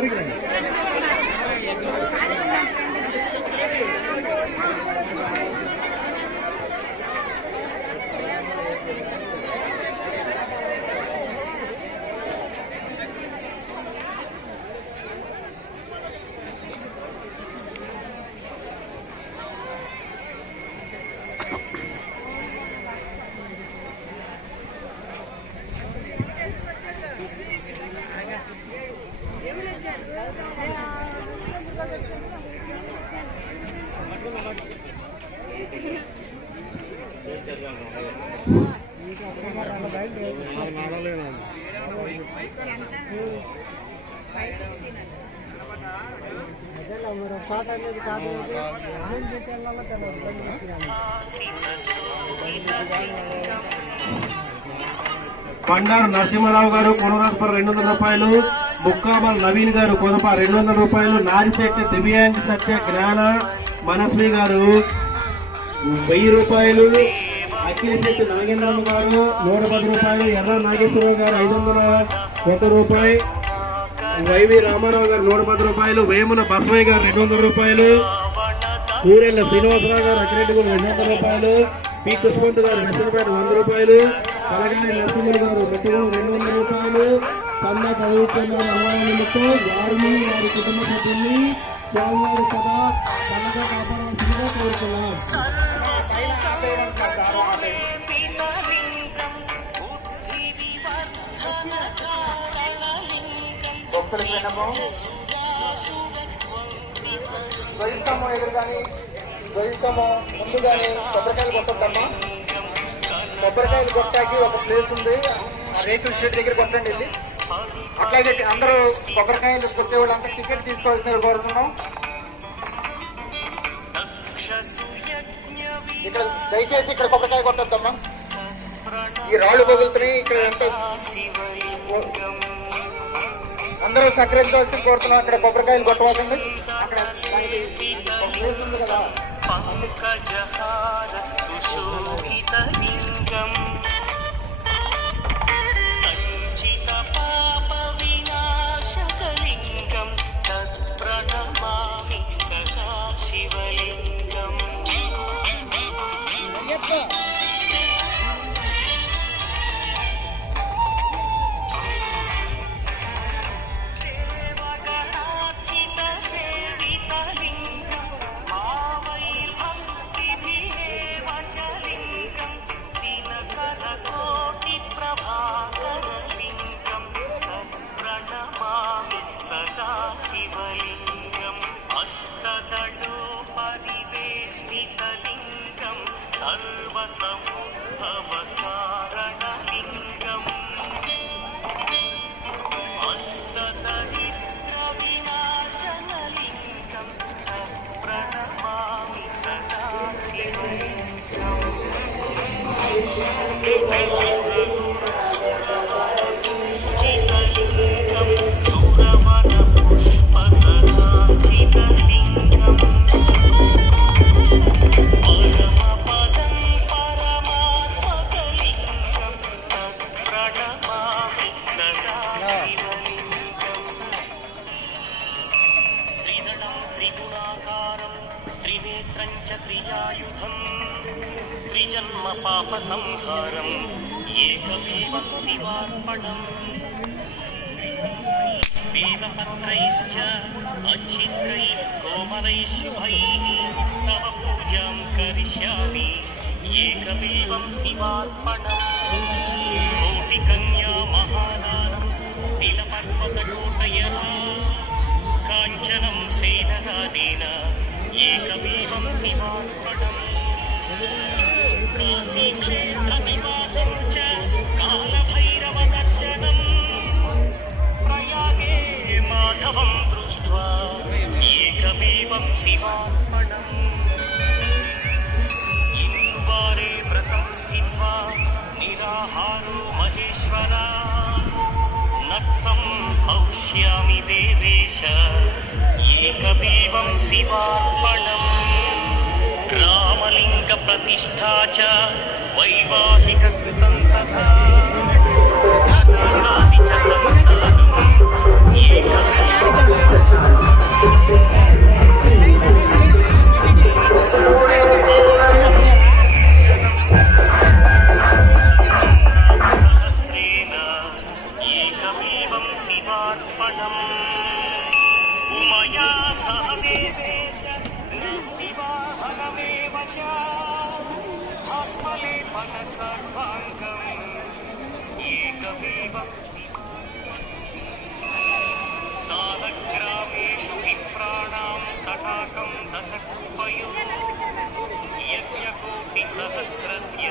பெருகிறாங்க కింద కూడా నరసింహారావు గారు కొనరాజపురం రెండు వందల రూపాయలు. ముక్కామల్ నవీన్ గారు కొనప రెండు వందల రూపాయలు నారిశెట్టి దివ్యాంగి సత్య జ్ఞాన మనస్వి గారు వెయ్యి రూపాయలు. అఖిలశెట్టి నాగేంద్రమ్మ గారు నూట పది రూపాయలు. ఎర్ర నాగేశ్వరరావు గారు ఐదు వందల ఒక రూపాయి వైవి రామారావు గారు నూట పది రూపాయలు. వేమున బస్వయ్య గారు రెండు వందల రూపాయలు. కూరెళ్ళ శ్రీనివాసరావు గారు అఖిరెడ్డి గారు రెండు వందల రూపాయలు. పి. కృష్ణవంత్ గారు వెంకటపేట వంద రూపాయలు. కలగాని నరసింహులు గారు మెట్టుగా రెండు వందల రూపాయలు. కన్నా చదువుతున్న అమ్మాయి నిమిత్తం వారిని వారి కుటుంబ సభ్యుల్ని స్వామివారి సభ చల్లగా కాపాడాల్సిందిగా కోరుతున్నాం. ద్వైతమో ఎదురు కానీ ద్వైతమో ముందు కానీ కొబ్బరికాయలు కొట్టద్దమ్మా కొబ్బరికాయలు కొట్టాకి ఒక ప్లేస్ ఉంది. రేకుల షెడ్ దగ్గర కొట్టండి ఇది. అట్లాగే అందరూ కొబ్బరికాయలు కొట్టే వాళ్ళంతా టికెట్ తీసుకోవాల్సిన కోరుతున్నాం. ఇక్కడ దయచేసి ఇక్కడ కొబ్బరికాయ కొట్టద్దమ్మా. ఈ రాళ్ళు పగులుతున్నాయి ఇక్కడ అందరూ సహకరించవలసి కోరుతున్నాం. అక్కడ కొబ్బరికాయలు కొట్టవకండి అక్కడ కదా. ಸಂಭವ త్రిదళం త్రిగుణాకారం త్రినేత్రం చ క్రియాయుధం త్రిజన్మ పాప సంహారం ఏకమేవం శివార్పణం దేవపత్రైశ్చ అచ్చిత్రైః కోమలైः శుభైः महादानं तिलपर्वतकोटयः काञ्चनं सेनराज दर्शनेन एकमेवं शिवार्पणम् काशीक्षेत्रनिवासं च कालभैरवदर्शनम् प्रयागे माधवं दृष्ट्वा एकमेवं शिवार्पणम् इन्दुवारे व्रतं स्थित्वा निराहारो महेश्वरा नक्तं हौष्यामि देवेश एकमेवं शिवार्पणम् रामलिङ्गप्रतिष्ठा च वैवाहिककृतं तथा अनादि च सन्तानम् एकमेवं शिवार्पणम् उमया सह देवेश नन्दिवाहनमेव च। भस्मलेपन सर्वाङ्गम् एकमेवं सालग्रामेषु विप्राणां यज्ञकोटिसहस्रस्य